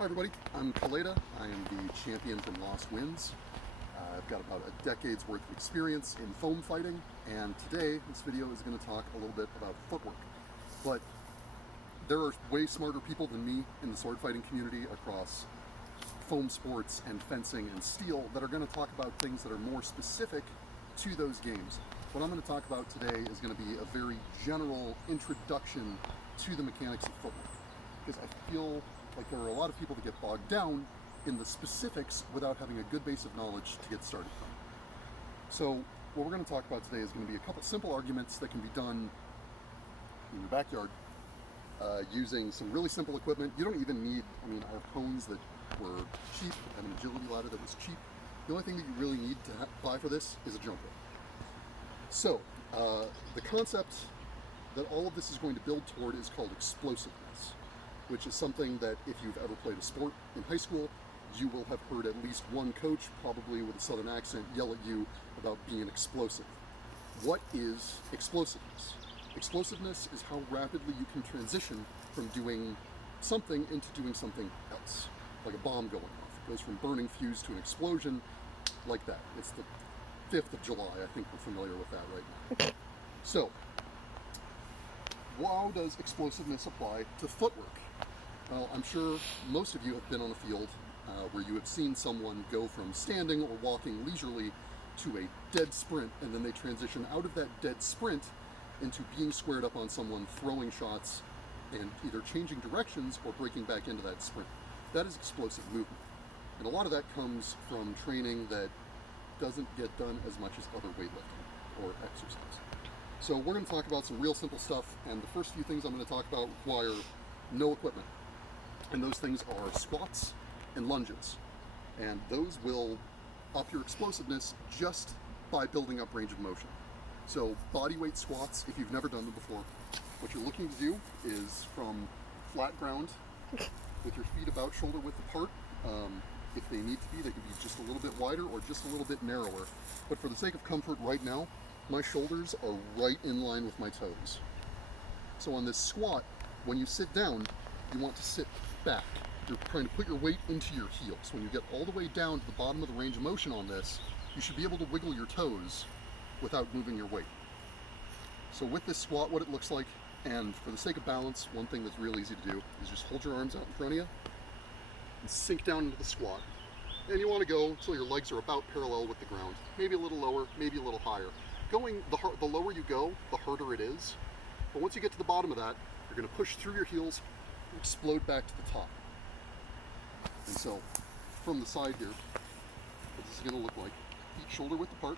Hi everybody, I'm Caleidah. I am the champion from Lost Winds. I've got about a decade's worth of experience in foam fighting, and today this video is going to talk a little bit about footwork. But there are way smarter people than me in the sword fighting community across foam sports and fencing and steel that are going to talk about things that are more specific to those games. What I'm going to talk about today is going to be a very general introduction to the mechanics of footwork, because I feel like there are a lot of people that get bogged down in the specifics without having a good base of knowledge to get started from. So what we're going to talk about today is going to be a couple simple arguments that can be done in your backyard using some really simple equipment. You don't even need, I have cones that were cheap and an agility ladder that was cheap. The only thing that you really need to buy for this is a jump rope. So the concept that all of this is going to build toward is called explosiveness, which is something that if you've ever played a sport in high school, you will have heard at least one coach, probably with a southern accent, yell at you about being explosive. What is explosiveness? Explosiveness is how rapidly you can transition from doing something into doing something else, like a bomb going off. It goes from burning fuse to an explosion, like that. It's the 5th of July, I think we're familiar with that right now. So, how does explosiveness apply to footwork? Well, I'm sure most of you have been on a field where you have seen someone go from standing or walking leisurely to a dead sprint, and then they transition out of that dead sprint into being squared up on someone, throwing shots, and either changing directions or breaking back into that sprint. That is explosive movement. And a lot of that comes from training that doesn't get done as much as other weightlifting or exercise. So we're going to talk about some real simple stuff, and the first few things I'm going to talk about require no equipment. And those things are squats and lunges. And those will up your explosiveness just by building up range of motion. So body weight squats, if you've never done them before, what you're looking to do is from flat ground with your feet about shoulder width apart. If they need to be, they can be just a little bit wider or just a little bit narrower. But for the sake of comfort right now, my shoulders are right in line with my toes. So on this squat, when you sit down, you want to sit back. You're trying to put your weight into your heels. When you get all the way down to the bottom of the range of motion on this, you should be able to wiggle your toes without moving your weight. So with this squat, what it looks like, and for the sake of balance, one thing that's real easy to do is just hold your arms out in front of you and sink down into the squat. And you want to go until your legs are about parallel with the ground, maybe a little lower, maybe a little higher. Going the lower you go, the harder it is. But once you get to the bottom of that, you're going to push through your heels and explode back to the top. And so, from the side here, what this is going to look like, feet shoulder width apart,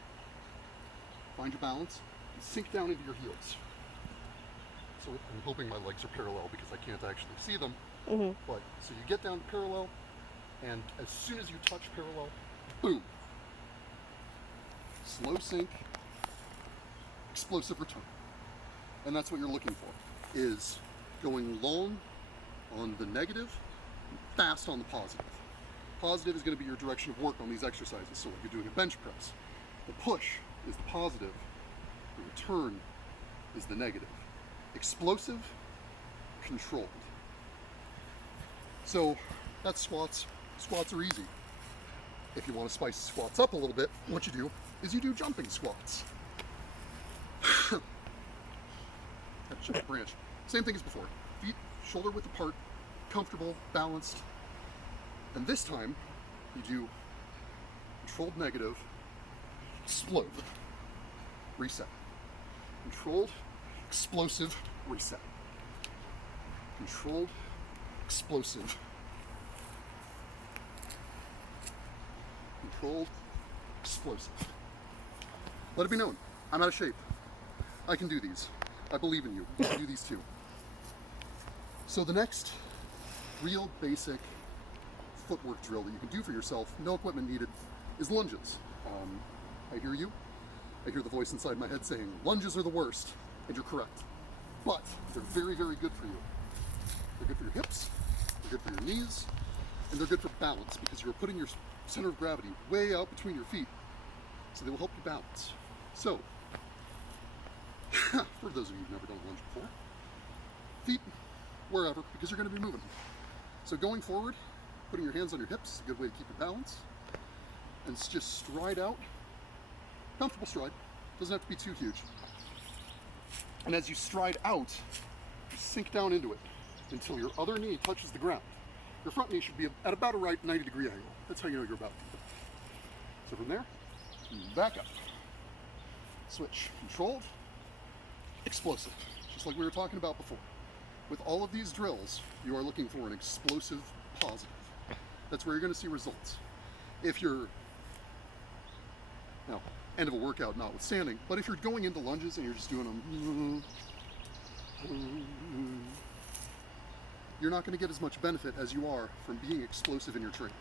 find your balance, and sink down into your heels. So I'm hoping my legs are parallel because I can't actually see them. But so you get down to parallel, and as soon as you touch parallel, boom. Slow sink, explosive return. And that's what you're looking for, is going long on the negative and fast on the positive. Positive is going to be your direction of work on these exercises. So like you're doing a bench press, the push is the positive, the return is the negative. Explosive, controlled. So that's squats. Squats are easy. If you want to spice squats up a little bit, what you do is you do jumping squats. Branch. Same thing as before. Feet shoulder width apart, comfortable, balanced. And this time, you do controlled negative, explode, reset. Controlled, explosive, reset. Controlled, explosive. Controlled, explosive. Let it be known, I'm out of shape. I can do these. I believe in you. You can do these too. So the next real basic footwork drill that you can do for yourself, no equipment needed, is lunges. I hear you. I hear the voice inside my head saying, lunges are the worst, and you're correct. But they're very, very good for you. They're good for your hips, they're good for your knees, and they're good for balance because you're putting your center of gravity way out between your feet, so they will help you balance. So, for those of you who've never done a lunge before, feet wherever, because you're going to be moving. So going forward, putting your hands on your hips is a good way to keep your balance. And just stride out. Comfortable stride. Doesn't have to be too huge. And as you stride out, you sink down into it until your other knee touches the ground. Your front knee should be at about a right 90-degree angle. That's how you know you're about to. So from there, back up. Switch. Controlled. Explosive. Just like we were talking about before. With all of these drills, you are looking for an explosive positive. That's where you're going to see results. If you're, now, end of a workout notwithstanding, but if you're going into lunges and you're just doing them, you're not going to get as much benefit as you are from being explosive in your training.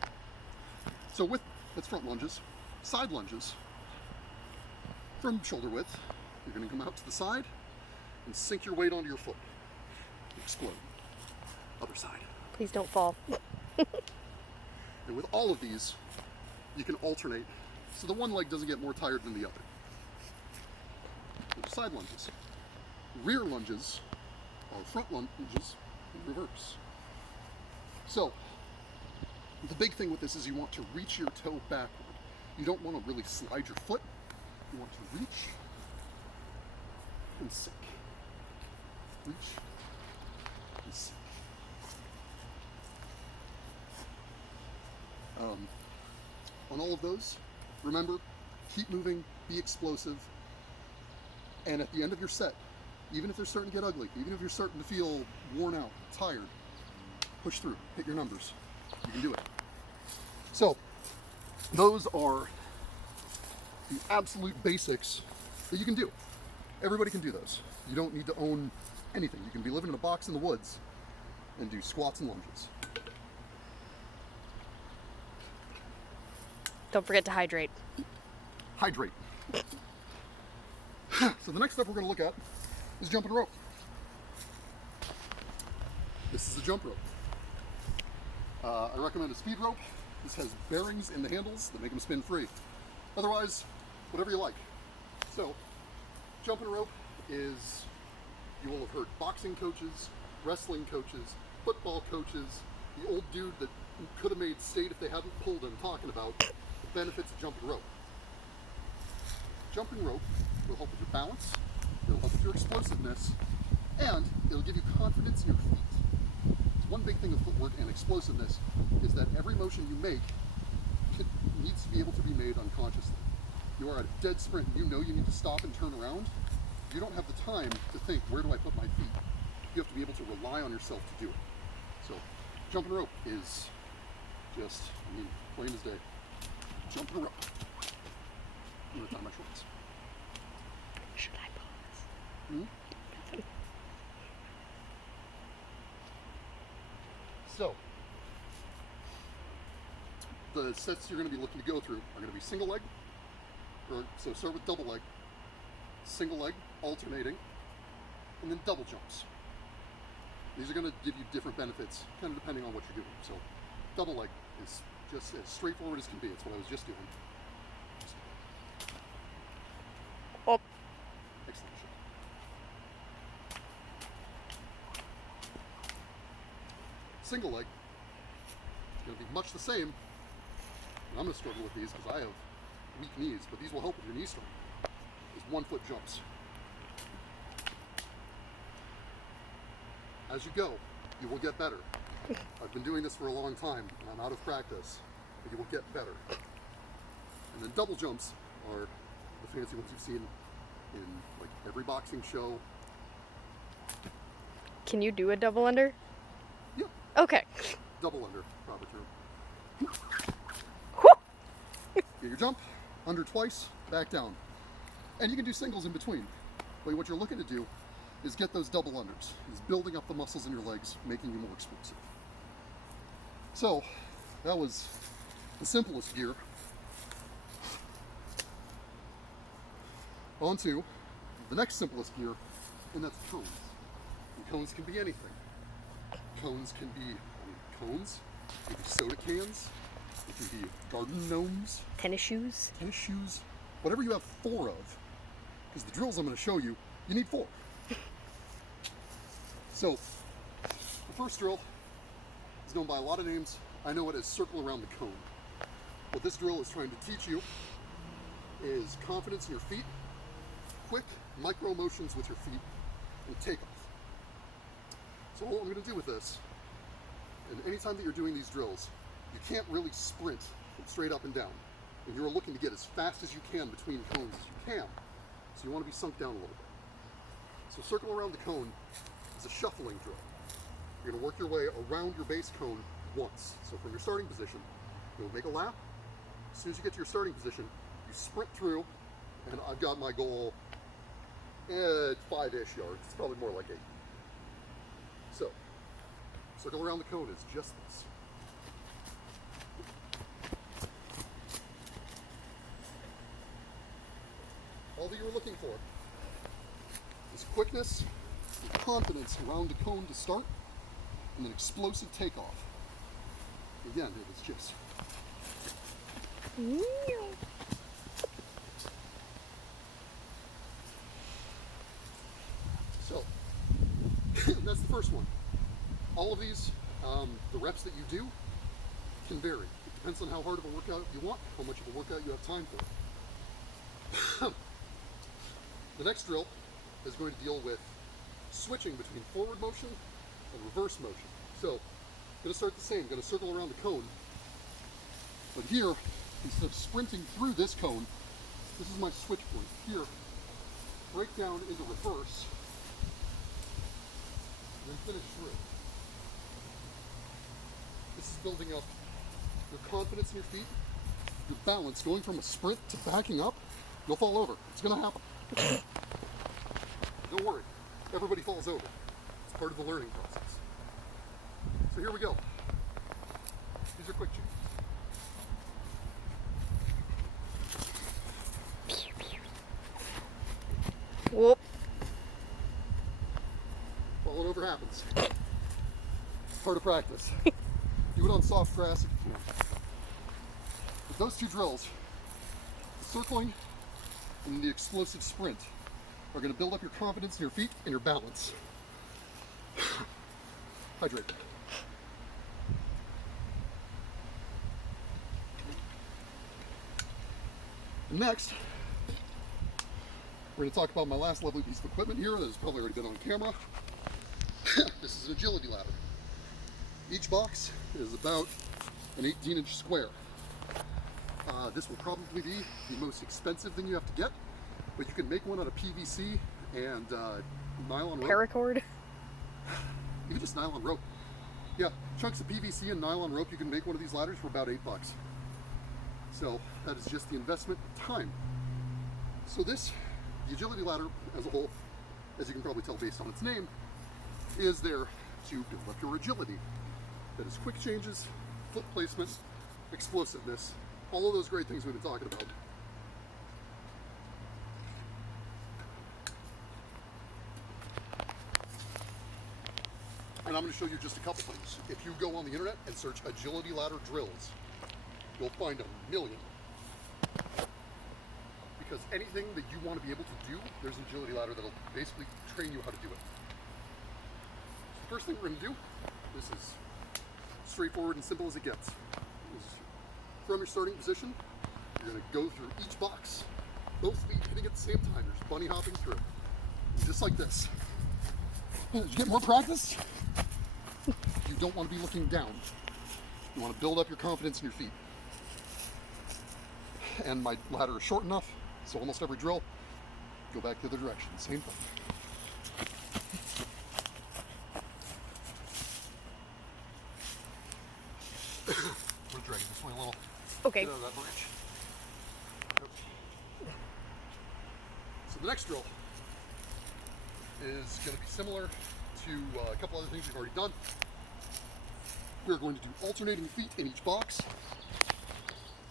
So that's front lunges. Side lunges, from shoulder width, you're going to come out to the side and sink your weight onto your foot. Explode. Other side. Please don't fall. And with all of these, you can alternate so the one leg doesn't get more tired than the other. There's side lunges. Rear lunges are front lunges in reverse. So, the big thing with this is you want to reach your toe backward. You don't want to really slide your foot. You want to reach and sink. Reach and sink. On all of those, remember, keep moving, be explosive, and at the end of your set, even if they're starting to get ugly, even if you're starting to feel worn out, tired, push through, hit your numbers. You can do it. So, those are the absolute basics that you can do. Everybody can do those. You don't need to own anything. You can be living in a box in the woods and do squats and lunges. Don't forget to hydrate. Hydrate. So the next step we're going to look at is jumping rope. This is a jump rope. I recommend a speed rope. This has bearings in the handles that make them spin free. Otherwise, whatever you like. So, jumping rope is, you will have heard boxing coaches, wrestling coaches, football coaches, the old dude that could have made state if they hadn't pulled him talking about the benefits of jumping rope. Jumping rope will help with your balance, it'll help with your explosiveness, and it'll give you confidence in your feet. One big thing with footwork and explosiveness is that every motion you make needs to be able to be made unconsciously. You are at a dead sprint, you know you need to stop and turn around. You don't have the time to think, where do I put my feet? You have to be able to rely on yourself to do it. So, jumping rope is just, plain as day. Jumping rope. I'm going to tie my shorts. Should I pause? Hmm? So, the sets you're going to be looking to go through are going to be single leg, so start with double leg, single leg, alternating, and then double jumps. These are going to give you different benefits, kind of depending on what you're doing. So, double leg is just as straightforward as can be. It's what I was just doing. Oh. Excellent. Single leg, going to be much the same. And I'm going to struggle with these because I have weak knees, but these will help with your knee strength. Is 1 foot jumps. As you go, you will get better. I've been doing this for a long time, and I'm out of practice, but you will get better. And then double jumps are the fancy ones you've seen in like every boxing show. Can you do a double under? Yeah. Okay. Double under, proper term. Whew. Get your jump, under twice, back down. And you can do singles in between. But what you're looking to do is get those double unders. Is building up the muscles in your legs, making you more explosive. So, that was the simplest gear. On to the next simplest gear, and that's cones. And cones can be anything. Cones can be cones, it can be soda cans, it can be garden gnomes, Tennis shoes. whatever you have 4 of. Because the drills I'm going to show you, you need 4. So, the first drill is known by a lot of names, I know it as circle around the cone. What this drill is trying to teach you is confidence in your feet, quick micro motions with your feet, and takeoff. So what I'm going to do with this, and anytime that you're doing these drills, you can't really sprint straight up and down. And you're looking to get as fast as you can between cones as you can. So you want to be sunk down a little bit. So circle around the cone is a shuffling drill. You're going to work your way around your base cone once. So from your starting position, you'll make a lap. As soon as you get to your starting position, you sprint through, and I've got my goal at 5-ish yards. It's probably more like 8. So, circle around the cone is just this. All that you were looking for is quickness and confidence around the cone to start, and then explosive takeoff. Again, it is just. So, that's the first one. All of these, the reps that you do can vary. It depends on how hard of a workout you want, how much of a workout you have time for. The next drill is going to deal with switching between forward motion and reverse motion. So, I'm going to start the same. I'm going to circle around the cone. But here, instead of sprinting through this cone, this is my switch point. Here, break down into reverse, and then finish through. This is building up your confidence in your feet, your balance. Going from a sprint to backing up, you'll fall over. It's going to happen. Don't worry, everybody falls over. It's part of the learning process. So here we go. These are quick changes. Whoop. Falling over happens. Part of practice. Do it on soft grass if you can. With those two drills, the circling and the explosive sprint, are going to build up your confidence in your feet and your balance. Hydrate. And next, we're going to talk about my last lovely piece of equipment here that has probably already been on camera. This is an agility ladder. Each box is about an 18-inch square. This will probably be the most expensive thing you have to get, but you can make one out of PVC and nylon rope. Paracord. Even just nylon rope. Yeah, chunks of PVC and nylon rope, you can make one of these ladders for about $8. So that is just the investment time. So this, the agility ladder as a whole, as you can probably tell based on its name, is there to build up your agility. That is quick changes, foot placement, explosiveness, all of those great things we've been talking about. And I'm going to show you just a couple things. If you go on the internet and search agility ladder drills, you'll find a million. Because anything that you want to be able to do, there's an agility ladder that'll basically train you how to do it. So the first thing we're going to do, this is straightforward and simple as it gets. From your starting position, you're going to go through each box, both feet hitting at the same time. You're just bunny hopping through. And just like this. To get more practice, you don't want to be looking down. You want to build up your confidence in your feet. And my ladder is short enough, so almost every drill, go back the other direction. Same thing. We're dragging this way a little. Okay. Get out of that branch. Yep. So the next drill is going to be similar to a couple other things we've already done. We're going to do alternating feet in each box.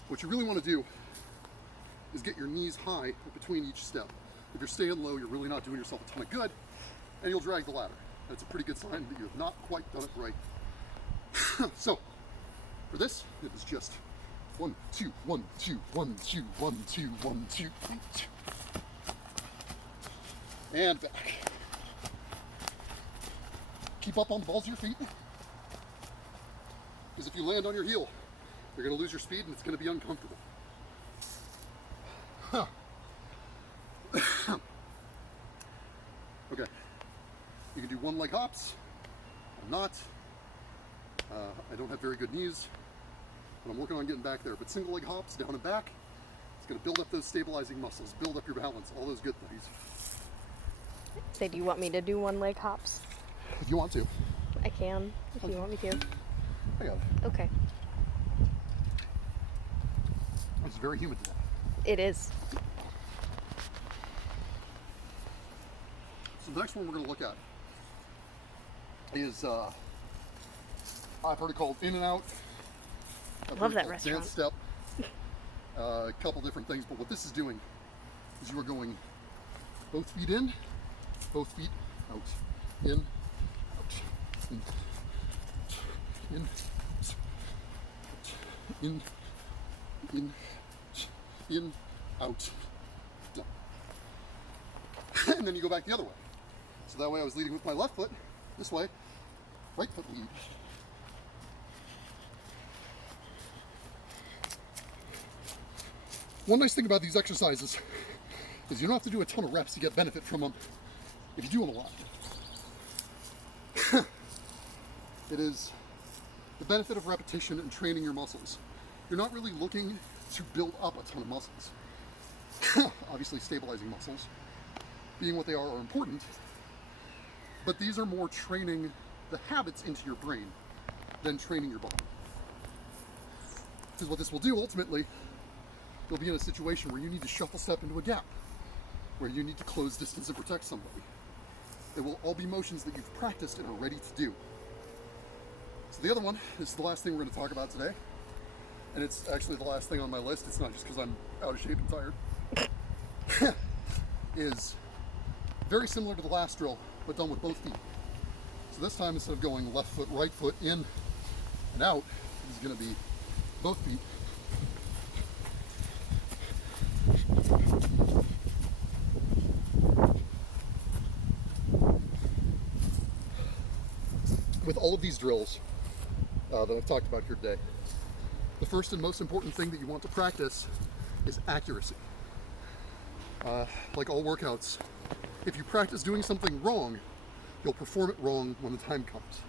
What you really want to do is get your knees high between each step. If you're staying low, you're really not doing yourself a ton of good, and you'll drag the ladder. That's a pretty good sign that you have not quite done it right. So, for this, it is just 1, 2, 1, 2, 1, 2, 1, 2, 1, 2, 1, 2. And back. Keep up on the balls of your feet. Because if you land on your heel, you're going to lose your speed and it's going to be uncomfortable. Huh. Okay, you can do one leg hops. I'm not. I don't have very good knees, but I'm working on getting back there. But single leg hops down and back, it's going to build up those stabilizing muscles, build up your balance, all those good things. Say, do you want me to do one leg hops? If you want to. I can, if you want me to. I got it. Okay. It's very humid today. It is. So the next one we're going to look at is, I've heard it called in and out. Love that restaurant. Dance step. A couple different things, but what this is doing is you are going both feet in, both feet out, in, out, in, in, in, out, down. And then you go back the other way. So that way I was leading with my left foot, this way, right foot lead. One nice thing about these exercises is you don't have to do a ton of reps to get benefit from them if you do them a lot. It is the benefit of repetition and training your muscles. You're not really looking to build up a ton of muscles. Obviously, stabilizing muscles, being what they are important, but these are more training the habits into your brain than training your body. Because what this will do ultimately, you'll be in a situation where you need to shuffle step into a gap, where you need to close distance and protect somebody. It will all be motions that you've practiced and are ready to do. So the other one is the last thing we're going to talk about today, and it's actually the last thing on my list. It's not just because I'm out of shape and tired. Is very similar to the last drill, but done with both feet. So this time, instead of going left foot, right foot, in and out, it's going to be both feet. With all of these drills that I've talked about here today, the first and most important thing that you want to practice is accuracy. Like all workouts, if you practice doing something wrong, you'll perform it wrong when the time comes.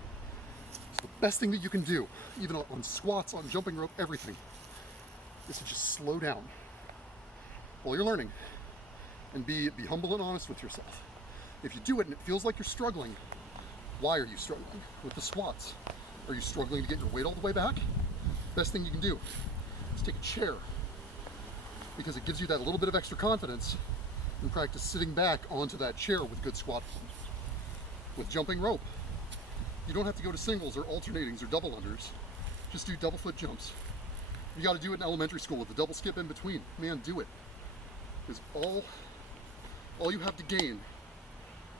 So the best thing that you can do, even on squats, on jumping rope, everything, is to just slow down while you're learning and be humble and honest with yourself. If you do it and it feels like you're struggling, why are you struggling? With the squats, are you struggling to get your weight all the way back? Best thing you can do is take a chair, because it gives you that little bit of extra confidence and practice sitting back onto that chair with good squat form. With jumping rope, you don't have to go to singles or alternatings or double unders. Just do double foot jumps. You got to do it in elementary school with the double skip in between. Man, do it. Because all you have to gain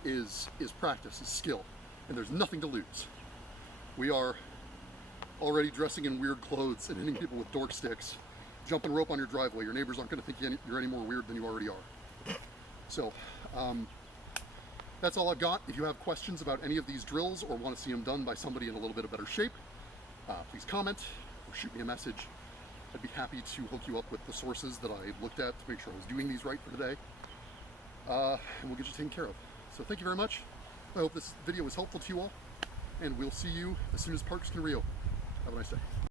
is practice, is skill, and there's nothing to lose. We are already dressing in weird clothes and hitting people with dork sticks, jumping rope on your driveway. Your neighbors aren't going to think you're any more weird than you already are. So that's all I've got. If you have questions about any of these drills or want to see them done by somebody in a little bit of better shape, please comment or shoot me a message. I'd be happy to hook you up with the sources that I looked at to make sure I was doing these right for today. And we'll get you taken care of. So thank you very much. I hope this video was helpful to you all, and we'll see you as soon as Parks can Rio. Have a nice day.